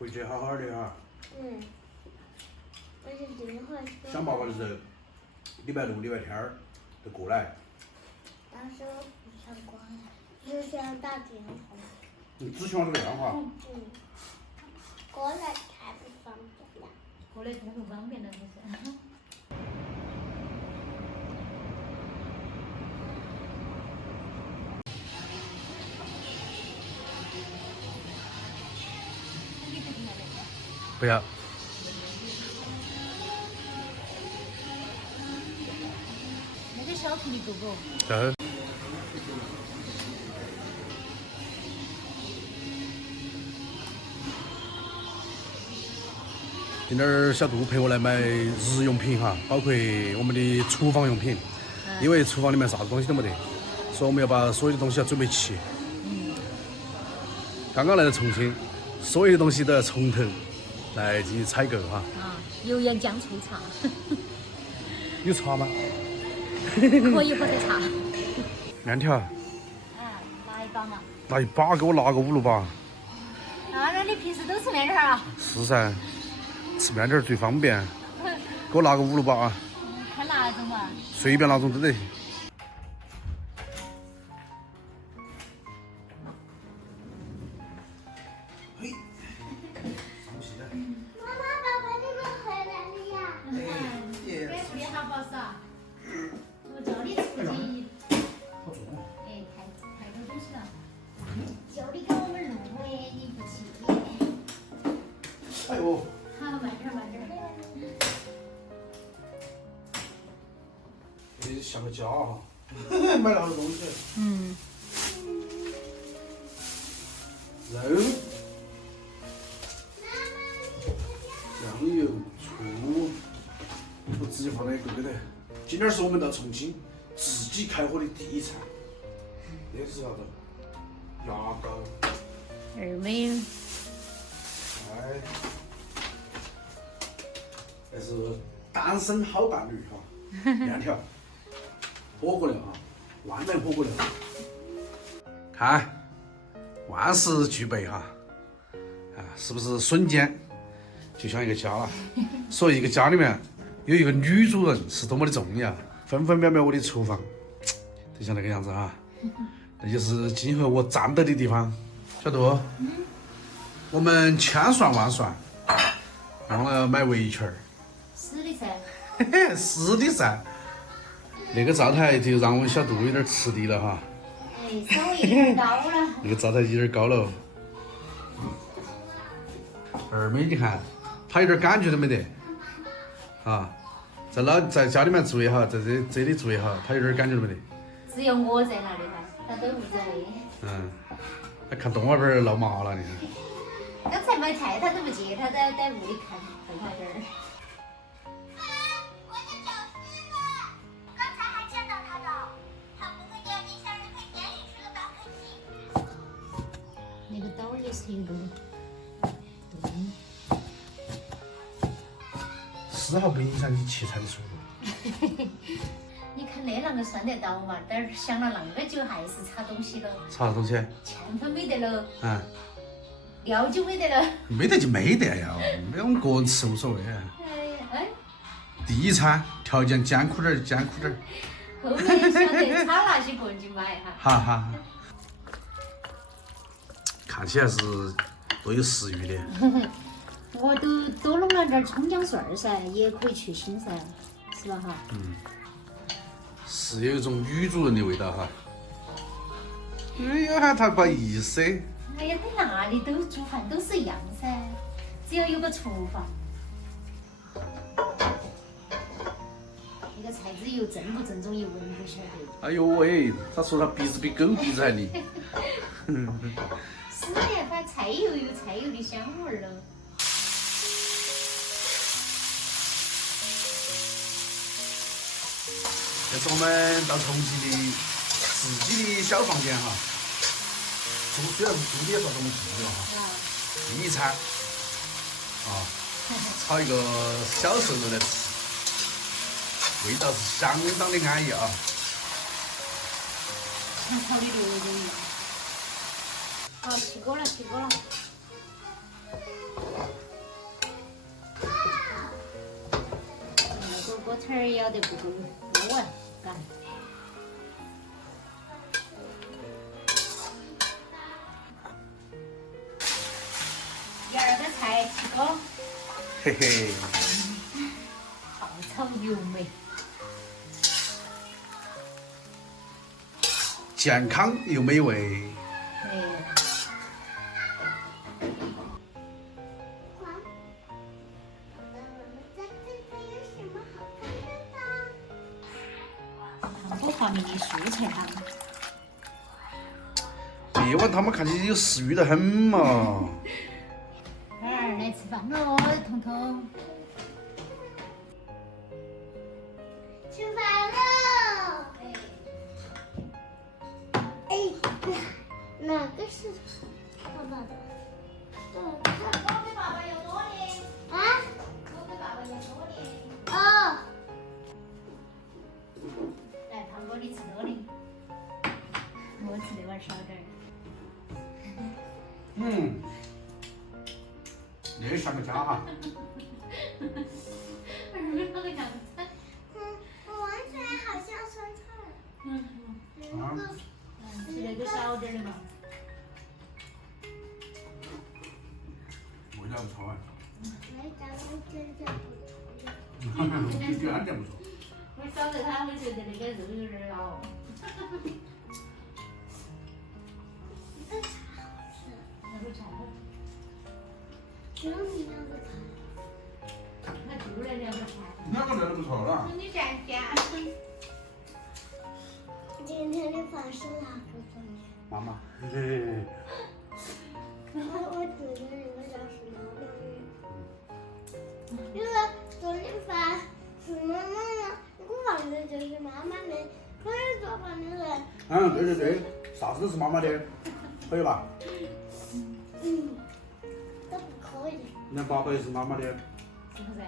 回去好好的哈。嗯。而且今天会。想爸爸的时候，礼拜六、礼拜天儿就过来。但是我不想过来，只想打电话。你只喜欢这个电话？嗯。过来太不方便了。过来太不方便了，不是？不要。那个小皮够不？够。今天儿小杜陪我来买日用品哈，包括我们的厨房用品，因为厨房里面啥子东西都没得，所以我们要把所有的东西要准备齐。刚刚来到重庆，所有的东西都要从头来进行采购哈。啊，油盐酱醋茶。有茶吗？可以喝的茶。面条。拿一把嘛。拿一把，给我拿个568。啊，那你平时都吃面条啊？是噻，吃面条最方便。给我拿个568啊。看哪种嘛？随便哪种都得。嘿，上戏了。妈妈，爸爸，你们回来了呀？注意好保守。我叫你出去。好重哦。哎，太多东西了。叫你给我们录哎，你不去。哎呦。好，慢点慢点。这像个家哈，买了好多东西。嗯。肉、酱油、醋，我直接放在柜头。今天是我们到重庆自己开火的第一餐。那是啥子？牙膏。二妹。哎，那是单身好伴侣哈，面条，火锅料哈，万能火锅料。看，万事俱备哈，啊，是不是瞬间就像一个家了？所以一个家里面有一个女主人是多么的重要，分分秒秒我的厨房就像那个样子哈，那就是今后我站到的地方。小杜，我们千算万算，忘了买围裙儿。是的噻。嘿嘿，是的噻。那个灶台就让我们小杜有点吃力了哈。哎，稍微有点高了。那个灶台有点高了。二妹，你看，她一点感觉都没得。啊，在家里面住也好，在这里住也好，她一点感觉都没得。只有我在那里噻，他都无所谓。嗯，还看动画片儿闹麻了，你看。刚才买菜他都不接，他在屋里看动画片儿。我的找师了，刚才还见到他的，他不会掉地下，是可以捡你吃的大坑鸡。那个刀也是一个盾。丝毫不影响你切菜的速度。你看那啷个算得到嘛？等儿想了啷个久，还是差东西了。差啥东西？芡粉没得了，嗯，料酒没得了。没得就没得呀，我们个人吃无所谓。哎，第一餐条件艰苦点儿，艰苦点儿。后面晓得差那些个人去买哈。哈哈，看起来是多有食欲的。我都多弄了点葱姜蒜儿噻，也可以去腥噻，是吧哈？是有一种女主人的味道哈。哎呀，还太不好意思。哎呀，在哪里都煮饭都是一样噻，只要有个厨房。那个菜籽油正不正宗一闻就晓得。哎呦喂，他说他鼻子比狗鼻子还灵。是呀，它菜油有菜油的香味儿了。这是我们到重庆的自己的小房间哈。虽然是租的，也算是我们自己的哈。第一餐啊，炒一个小瘦肉来吃，味道是相当的安逸啊。像炒的牛肉一样。好，起锅了，起锅了。圈儿要得不够多啊，嘎。第二个菜这个嘿嘿，爆炒油梅，健康又美味。哎，爸爸，我们在这边有什么好看的呢？糖果发明的蔬菜汤，别碗他们看起有食欲得很嘛。儿来吃饭喽，彤彤。吃饭喽！哎，哪个是爸爸的？这是我给爸爸要多的。啊？我给爸爸要多的。哦。来，糖果你吃多的，我吃那碗少点儿。嗯，那像个家哈。那个样子。我闻起来好像酸菜。啊，吃那个少点儿的嘛。味道不错哎。味道真的不错。你觉得安全不错？我晓得他会觉得那个肉有点老。这菜好吃。那个菜，只有你那个菜。那就来两个菜。两个料都不错了。你蘸酱。今天的饭是哪个做的？妈妈，嘿嘿。我煮的那个叫什么鱼？因为做的饭是妈妈的，我放的就是妈妈的，可是做饭的人，嗯，对对对，啥子都是妈妈的，可以吧？都不可以，你看爸爸也是妈妈的，是不是？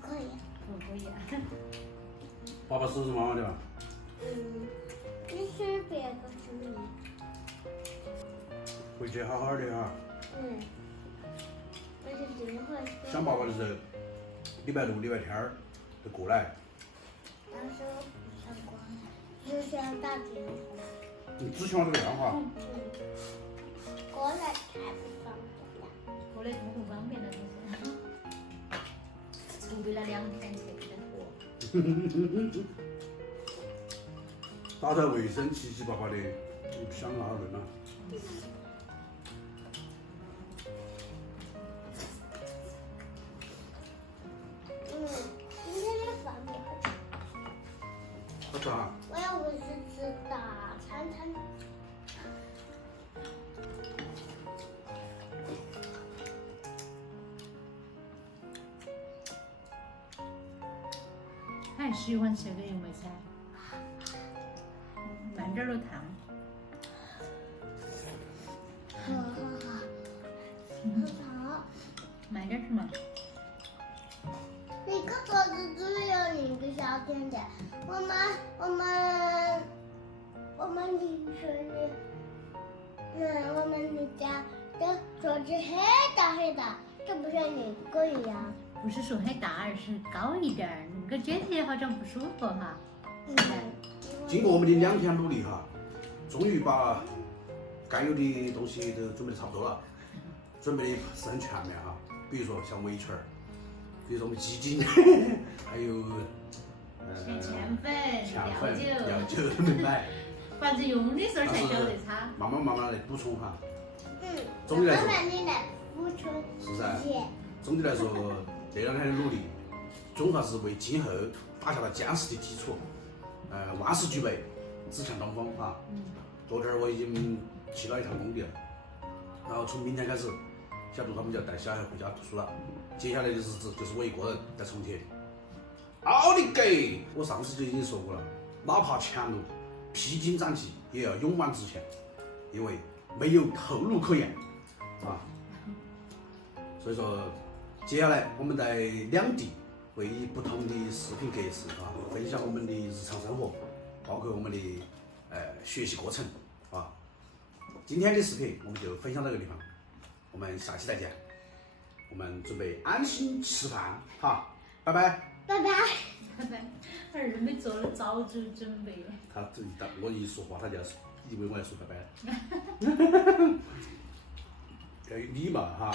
不可以。不可以啊。爸爸是不是妈妈的吧？你是别个生日？回去好好的哈。我是今天会说。想爸爸的时候，礼拜六、礼拜天儿就过来。但是我不想过来，只想打电话。你只喜欢这个电话。过来太不方便了。过来多不方便了，真是。筹备了2天去的货。打扫卫生七七八八的，你不想哪人了？今天的饭不好吃。好吃啊！我要回去吃大餐餐。还喜欢吃个油梅菜，慢点儿的烫。好，慢点儿吃嘛。一个桌子只有一个小甜点。我们邻居的，我们的家的桌子很大很大，这不像你个一样。不是说很大，而是高一点儿，那个撅起好像不舒服哈。经过我们的2天努力哈，终于把该有的东西都准备的差不多了，准备的是很全面哈。比如说像围裙儿，比如说我们鸡精，还有芡粉、料酒，都没买，反正用的时候才晓得它。慢慢来补充哈。总的来说，慢慢的来补充。是噻。总的来说，这2天的努力，总算是为今后打下了坚实的基础。万事俱备，只欠东风哈。昨天我已经去了一趟工地了，然后从明天开始，小杜他们就要带小孩回家读书了。接下来的日子就是我一个人在重庆。奥利给！我上次就已经说过了，哪怕前路披荆斩棘，也要勇往直前，因为没有后路可言啊。所以说，接下来我们在两地会以不同的视频格式啊，分享我们的日常生活，包括我们的学习过程啊。今天的视频我们就分享到这个地方，我们下期再见。我们准备安心吃饭，好，拜拜。拜拜。拜拜。儿没做了早就准备。他这一我一说话，他就要以为我要说拜拜。要有礼貌哈。